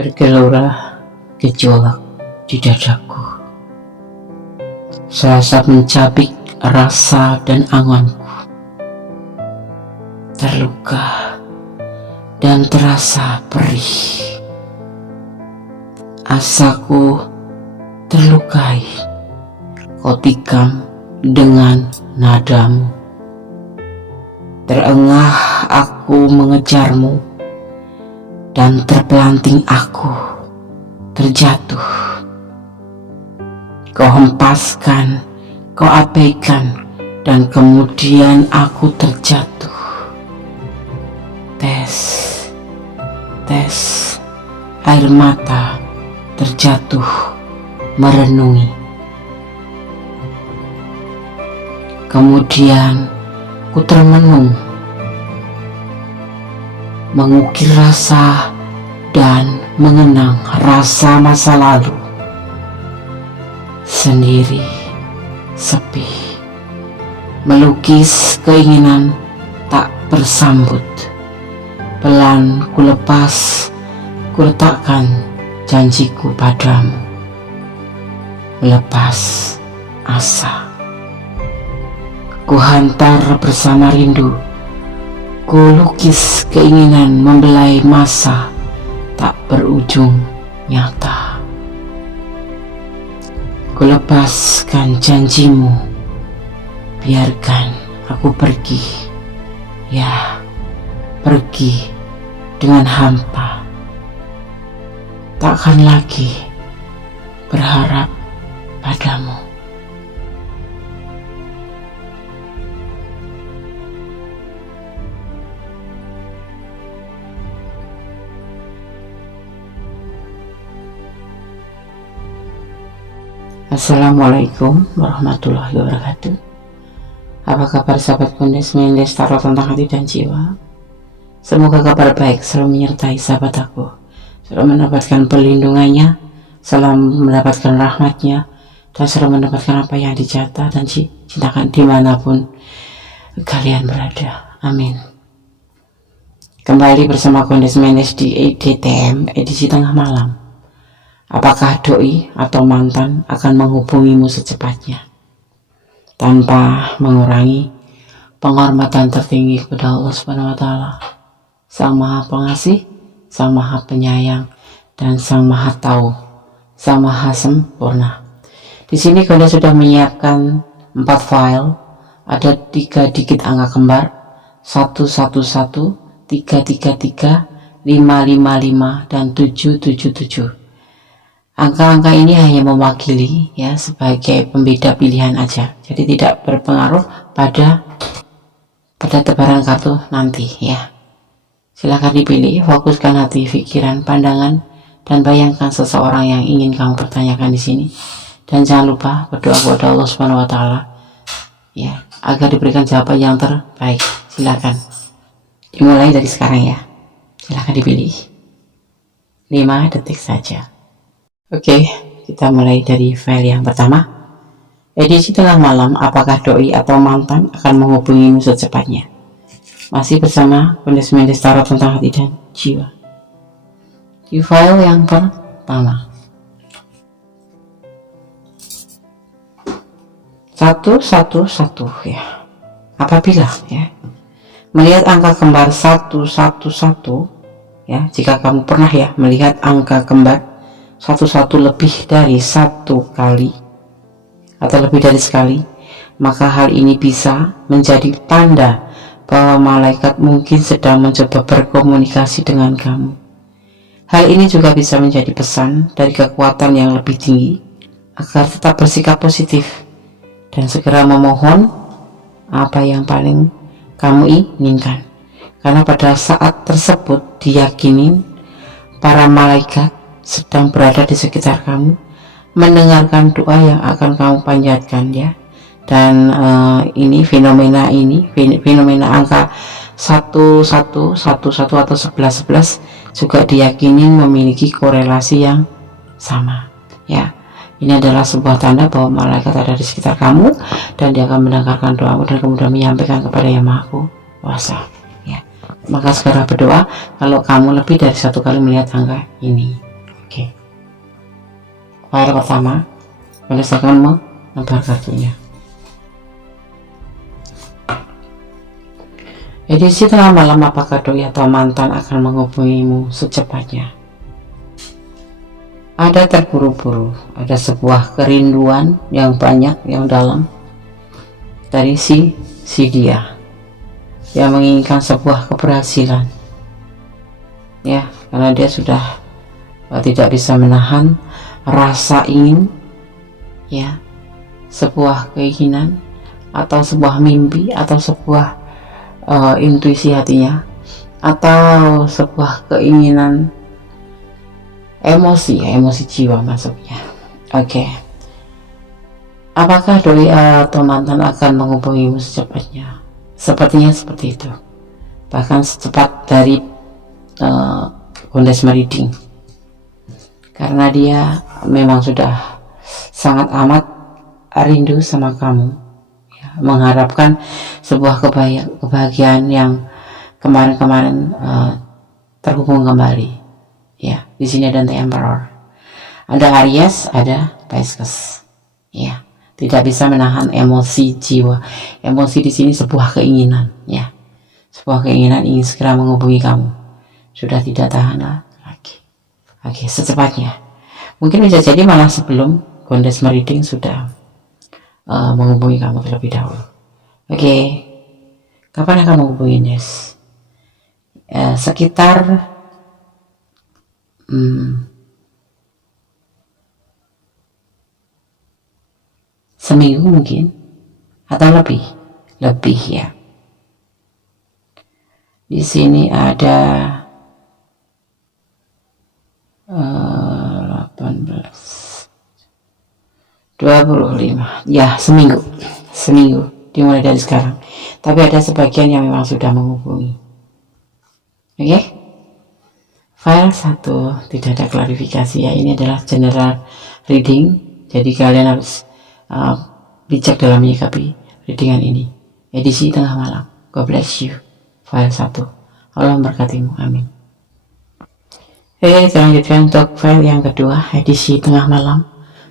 Bergelora gejolak di dadaku. Serasa mencabik rasa dan anganku. Terluka dan terasa perih. Asaku terlukai. Kau tikam dengan nadamu. Terengah aku mengejarmu, dan terpelanting aku terjatuh. Kau hempaskan, kau abaikan, dan kemudian aku terjatuh. Tes, air mata terjatuh merenungi. Kemudian ku termenung, mengukir rasa dan mengenang rasa masa lalu. Sendiri, sepi, melukis keinginan tak bersambut. Pelan ku lepas, ku letakkan janjiku padamu. Melepas asa, ku hantar bersama rindu. Ku lukis keinginan membelai masa tak berujung nyata. Ku lepaskan janjimu, biarkan aku pergi. Ya, pergi dengan hampa. Takkan lagi berharap padamu. Assalamualaikum warahmatullahi wabarakatuh. Apa kabar sahabat Kundes Mendes Tarot tentang hati dan jiwa? Semoga kabar baik selalu menyertai sahabat aku, selalu mendapatkan perlindungannya, selalu mendapatkan rahmatnya, dan selalu mendapatkan apa yang dicatat dan cintakan dimanapun kalian berada. Amin. Kembali bersama Kundes Mendes di EDTM edisi tengah malam. Apakah doi atau mantan akan menghubungimu secepatnya tanpa mengurangi penghormatan tertinggi kepada Allah Subhanahu wa Ta'ala, Sang Maha Pengasih, Sang Maha Penyayang, dan Sang Maha Tahu, Sang Maha Sempurna. Di sini kalian sudah menyiapkan 4 file, ada 3 digit angka kembar 111, 333, 555, dan 777. Angka-angka ini hanya mewakili ya sebagai pembeda pilihan aja, jadi tidak berpengaruh pada tebaran kartu nanti ya. Silahkan dipilih, fokuskan hati, pikiran, pandangan, dan bayangkan seseorang yang ingin kamu pertanyakan di sini. Dan jangan lupa berdoa kepada Allah Subhanahu wa Ta'ala ya, agar diberikan jawaban yang terbaik. Silahkan dimulai dari sekarang ya. Silahkan dipilih. 5 detik saja. Oke, kita mulai dari file yang pertama. Edisi tengah malam, apakah doi atau mantan akan menghubungimu secepatnya? Masih bersama Kundes Mendes Tarot tentang hati dan jiwa. Di file yang pertama, 111 ya. Apabila ya melihat angka kembar 111 ya, jika kamu pernah ya melihat angka kembar 11 lebih dari 1 kali atau lebih dari sekali, maka hal ini bisa menjadi tanda bahwa malaikat mungkin sedang mencoba berkomunikasi dengan kamu. Hal ini juga bisa menjadi pesan dari kekuatan yang lebih tinggi agar tetap bersikap positif dan segera memohon apa yang paling kamu inginkan, karena pada saat tersebut diyakini para malaikat sedang berada di sekitar kamu, mendengarkan doa yang akan kamu panjatkan ya. Dan ini fenomena angka 1111 atau 1111 juga diyakini memiliki korelasi yang sama ya. Ini adalah sebuah tanda bahwa malaikat ada di sekitar kamu dan dia akan mendengarkan doamu dan kemudian menyampaikan kepada Yang Maha Kuasa ya. Maka segera berdoa kalau kamu lebih dari 1 kali melihat angka ini. file pertama, Anda akan menebar kartunya. Edisi tengah malam, apakah doi atau mantan akan menghubungimu secepatnya? Ada terburu-buru, ada sebuah kerinduan yang banyak, yang dalam dari si dia yang menginginkan sebuah keberhasilan, ya, karena dia sudah tidak bisa menahan rasa ingin, ya, sebuah keinginan atau sebuah mimpi atau sebuah intuisi hatinya atau sebuah keinginan emosi jiwa masuknya. Oke. Apakah doi atau mantan akan menghubungimu secepatnya? Sepertinya seperti itu, bahkan secepat dari Gondes Meriding, karena dia memang sudah sangat amat rindu sama kamu, mengharapkan sebuah kebahagiaan yang kemarin-kemarin terhubung kembali. Ya, di sini ada The Emperor, ada Aries, ada Pisces. Ya, tidak bisa menahan emosi jiwa. Emosi di sini sebuah keinginan, ya, sebuah keinginan ingin segera menghubungi kamu. Sudah tidak tahan lagi. Oke, secepatnya. Mungkin bisa jadi malah sebelum Gondes Meriding sudah menghubungi kamu terlebih dahulu. Oke, kapan akan menghubungi Nes? Sekitar seminggu mungkin, atau lebih ya. Di sini ada 25, ya, seminggu dimulai dari sekarang. Tapi ada sebagian yang memang sudah menghubungi. Oke, file 1 tidak ada klarifikasi ya. Ini adalah general reading, jadi kalian harus bijak dalam menyikapi readingan ini. Edisi tengah malam. God bless you. File 1. Allah memberkatimu. Amin. Oke, selanjutnya untuk file yang kedua, edisi tengah malam.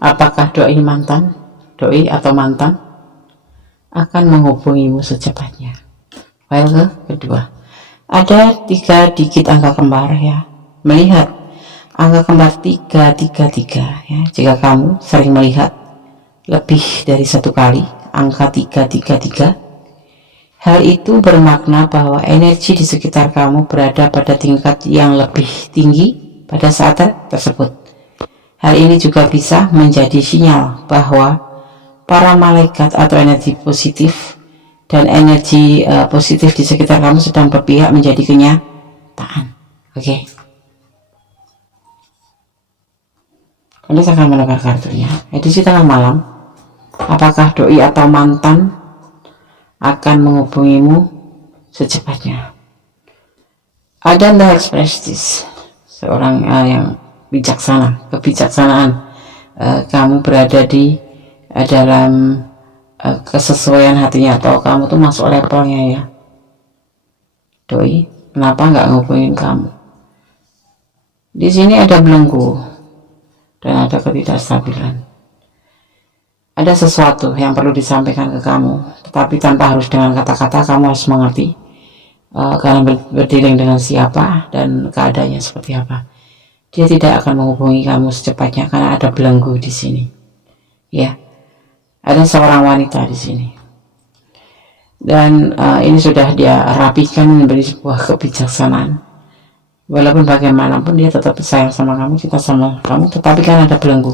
Apakah doi atau mantan akan menghubungimu secepatnya? File kedua, ada 3 digit angka kembar ya. Melihat angka kembar 333 ya. Jika kamu sering melihat lebih dari satu kali angka 333, hal itu bermakna bahwa energi di sekitar kamu berada pada tingkat yang lebih tinggi pada saat tersebut. Hal ini juga bisa menjadi sinyal bahwa para malaikat atau energi positif dan energi positif di sekitar kamu sedang berpihak menjadi kenyataan. Oke. Anda akan menebar kartunya. Edisi tengah malam. Apakah doi atau mantan akan menghubungimu secepatnya? Ada The Express, seorang yang bijaksana, kebijaksanaan. Kamu berada di dalam kesesuaian hatinya, atau kamu tuh masuk levelnya ya. Doi, kenapa nggak ngehubungin kamu? Di sini ada belenggu dan ada ketidakstabilan. Ada sesuatu yang perlu disampaikan ke kamu, tetapi tanpa harus dengan kata-kata. Kamu harus mengerti kalian berdealing dengan siapa dan keadaannya seperti apa. Dia tidak akan menghubungi kamu secepatnya karena ada belenggu di sini. Ya, ada seorang wanita di sini, dan ini sudah dia rapikan menjadi sebuah kebijaksanaan. Walaupun bagaimanapun dia tetap sayang sama kamu, cinta sama kamu, tetapi kan ada belenggu.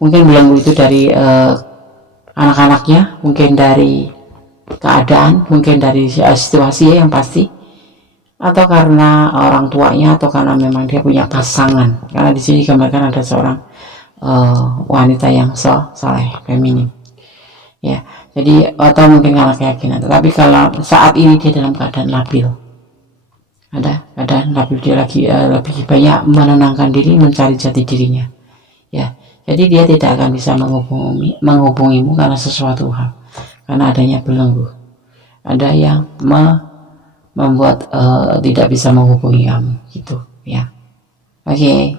Mungkin belenggu itu dari anak-anaknya, mungkin dari keadaan, mungkin dari situasi yang pasti, atau karena orang tuanya, atau karena memang dia punya pasangan. Karena di sini digambarkan ada seorang wanita yang soleh, feminim, ya. Jadi atau mungkin karena keyakinan. Tetapi kalau saat ini dia dalam keadaan labil, ada keadaan labil, dia lagi lebih banyak menenangkan diri, mencari jati dirinya, ya. Jadi dia tidak akan bisa menghubungimu karena sesuatu hal, karena adanya belenggu. Ada yang membuat tidak bisa menghubungi kamu gitu ya. Oke,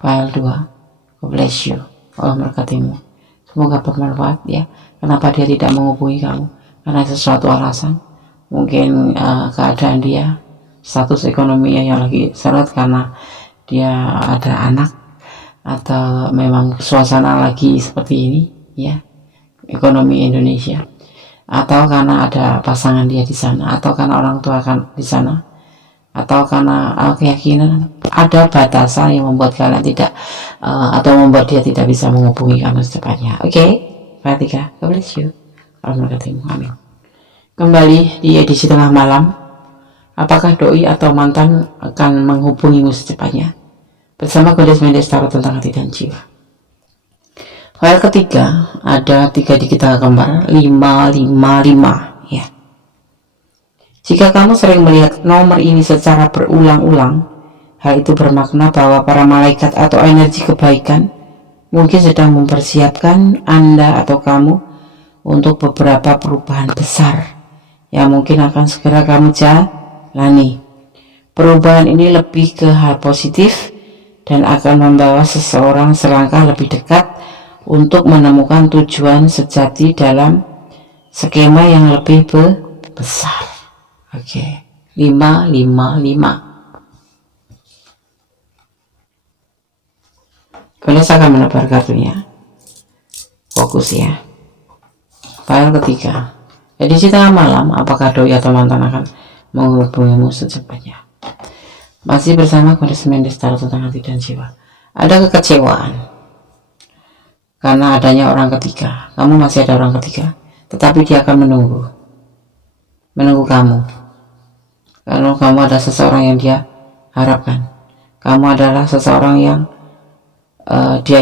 file 2. God bless you. Allah memberkatimu. Semoga bermanfaat ya. Kenapa dia tidak menghubungi kamu? Karena sesuatu alasan. Mungkin keadaan dia, status ekonominya yang lagi seret karena dia ada anak, atau memang suasana lagi seperti ini ya, ekonomi Indonesia, atau karena ada pasangan dia di sana, atau karena orang tua kan di sana, atau karena keyakinan ada batasan yang membuat kalian tidak atau membuat dia tidak bisa menghubungi kamu secepatnya. Oke, Fatika, God bless you. Amin. Kembali di edisi tengah malam. Apakah doi atau mantan akan menghubungimu secepatnya? Bersama Goddess Mendes Tarot tentang hati dan jiwa. File ketiga, ada 3 digital kembar 555 ya. Jika kamu sering melihat nomor ini secara berulang-ulang, hal itu bermakna bahwa para malaikat atau energi kebaikan mungkin sedang mempersiapkan Anda atau kamu untuk beberapa perubahan besar yang mungkin akan segera kamu jalani. Perubahan ini lebih ke hal positif dan akan membawa seseorang selangkah lebih dekat untuk menemukan tujuan sejati dalam skema yang lebih besar. Oke, 555. Kalian akan menebar kartunya. Fokus ya. File ketiga. Edisi tengah malam, apakah doi atau mantan akan menghubungimu secepatnya? Masih bersama Goddess Mendes Tarot tentang hati dan jiwa. Ada kekecewaan karena adanya orang ketiga. Kamu masih ada orang ketiga, tetapi dia akan menunggu kamu. Kalau kamu ada seseorang yang dia harapkan, kamu adalah seseorang yang dia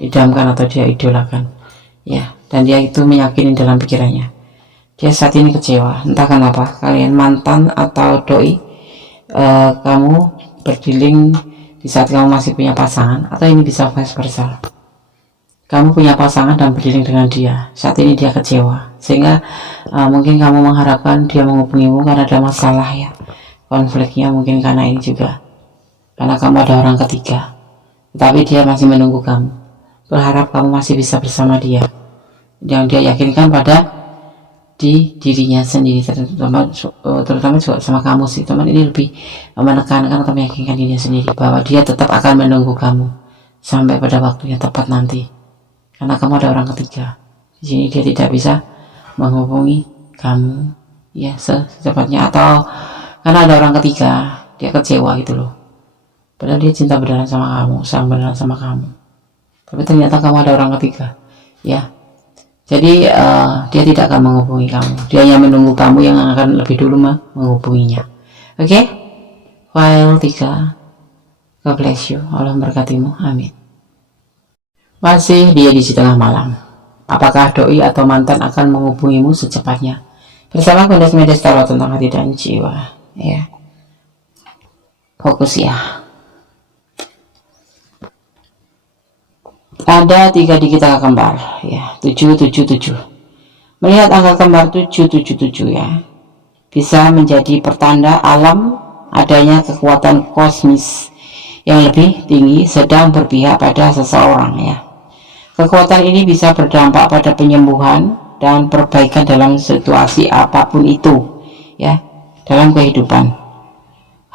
idamkan atau dia idolakan ya, dan dia itu meyakini dalam pikirannya. Dia saat ini kecewa, entah kenapa. Kalian mantan atau doi, kamu berdealing di saat kamu masih punya pasangan, atau ini bisa vice versa. Kamu punya pasangan dan berdealing dengan dia, saat ini dia kecewa, sehingga mungkin kamu mengharapkan dia menghubungimu karena ada masalah ya, konfliknya mungkin karena ini juga, karena kamu ada orang ketiga, tapi dia masih menunggu kamu, berharap kamu masih bisa bersama dia, yang dia yakinkan pada di dirinya sendiri, terutama juga sama kamu sih teman. Ini lebih menekankan atau meyakinkan dirinya sendiri bahwa dia tetap akan menunggu kamu sampai pada waktunya tepat nanti, karena kamu ada orang ketiga. Di sini dia tidak bisa menghubungi kamu ya secepatnya, atau karena ada orang ketiga dia kecewa gitu loh, padahal dia cinta beneran sama kamu, sayang beneran sama kamu, tapi ternyata kamu ada orang ketiga ya. Jadi dia tidak akan menghubungi kamu, dia hanya menunggu kamu yang akan lebih dulu menghubunginya. Oke, file 3. God bless you, Allah memberkatimu, amin. Masih di edisi tengah malam, apakah doi atau mantan akan menghubungimu secepatnya? Bersama Goddess Mendes Tarot tentang hati dan jiwa ya. Fokus ya. Ada 3 digital kembar ya, 777. Melihat angka kembar 777 ya, bisa menjadi pertanda alam adanya kekuatan kosmis yang lebih tinggi sedang berpihak pada seseorang ya. Kekuatan ini bisa berdampak pada penyembuhan dan perbaikan dalam situasi apapun itu ya, dalam kehidupan.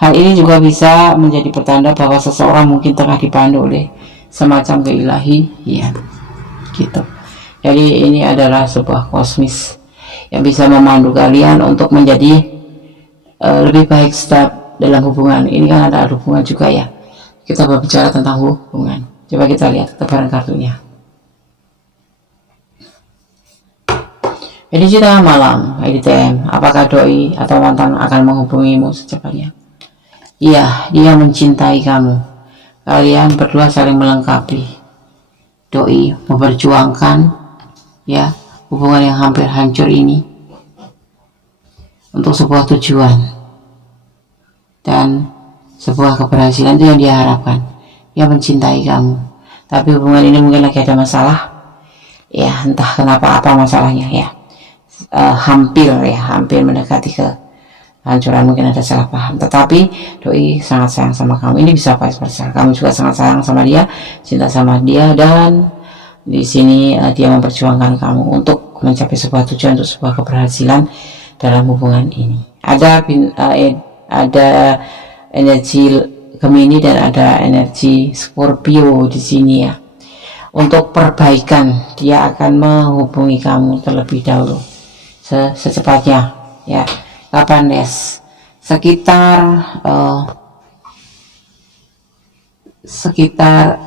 Hal ini juga bisa menjadi pertanda bahwa seseorang mungkin tengah dipandu oleh semacam keilahian gitu. Jadi ini adalah sebuah kosmis yang bisa memandu kalian untuk menjadi lebih baik step dalam hubungan. Ini kan ada hubungan juga ya, kita berbicara tentang hubungan. Coba kita lihat tebaran kartunya. Edisi tengah malam, EDTM, apakah doi atau mantan akan menghubungimu secepatnya? Iya, dia mencintai kamu. Kalian berdua saling melengkapi. Doi memperjuangkan ya hubungan yang hampir hancur ini untuk sebuah tujuan dan sebuah keberhasilan itu yang dia harapkan. Dia mencintai kamu, tapi hubungan ini mungkin lagi ada masalah ya, entah kenapa apa masalahnya ya. Hampir mendekati ke hancuran, mungkin ada salah paham, tetapi doi sangat sayang sama kamu. Ini bisa vice versa, kamu juga sangat sayang sama dia, cinta sama dia, dan Di sini dia memperjuangkan kamu untuk mencapai sebuah tujuan, untuk sebuah keberhasilan dalam hubungan ini. Ada energi Gemini dan ada energi Scorpio di sini ya. Untuk perbaikan, dia akan menghubungi kamu terlebih dahulu secepatnya ya. Kapan Des? Sekitar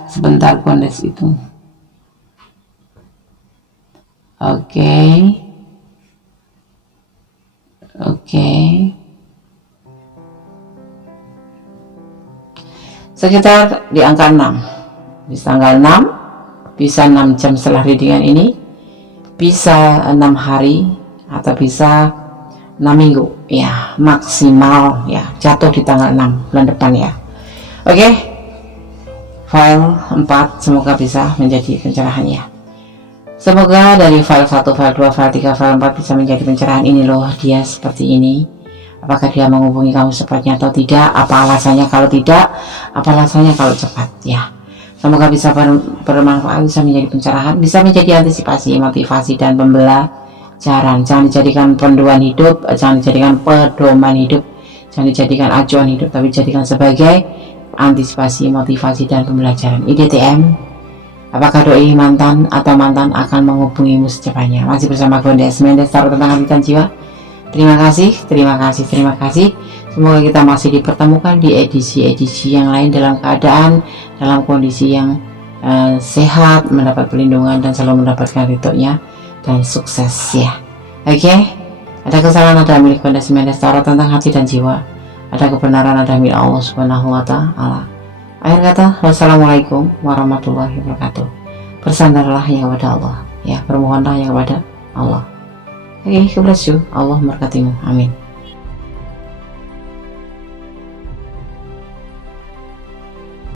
sebentar Kondes itu. Oke. Sekitar di angka 6. Di tanggal 6, bisa 6 jam setelah readingan ini, bisa 6 hari atau bisa 6 minggu ya, maksimal ya, jatuh di tanggal 6 bulan depan ya. Oke. File 4 semoga bisa menjadi pencerahan ya. Semoga dari file 1, file 2, file 3, file 4 bisa menjadi pencerahan. Ini loh dia seperti ini. Apakah dia menghubungi kamu secepatnya atau tidak? Apa alasannya kalau tidak? Apa alasannya kalau cepat ya? Semoga bisa bermanfaat, bisa menjadi pencerahan, bisa menjadi antisipasi, motivasi, dan pembelajaran. Jangan dijadikan panduan hidup, jangan dijadikan pedoman hidup, jangan dijadikan acuan hidup, tapi jadikan sebagai antisipasi, motivasi, dan pembelajaran. IDTM, apakah doi mantan atau mantan akan menghubungimu secepatnya? Masih bersama Gondes Mendes, taruh tentang hati dan jiwa. Terima kasih. Semoga kita masih dipertemukan di edisi-edisi yang lain dalam keadaan, dalam kondisi yang sehat, mendapat perlindungan dan selalu mendapatkan ridhonya dan sukses ya. Oke. Ada kesalahan, ada milik Gondes Mendes, taruh tentang hati dan jiwa. Ada kebenaran, ada milik Allah Subhanahu wa Ta'ala. Akhir kata, wassalamualaikum warahmatullahi wabarakatuh. Bersandarlah yang kepada Allah ya, bermohonlah yang kepada Allah. Oke, God bless you. Allah memberkatimu. Amin.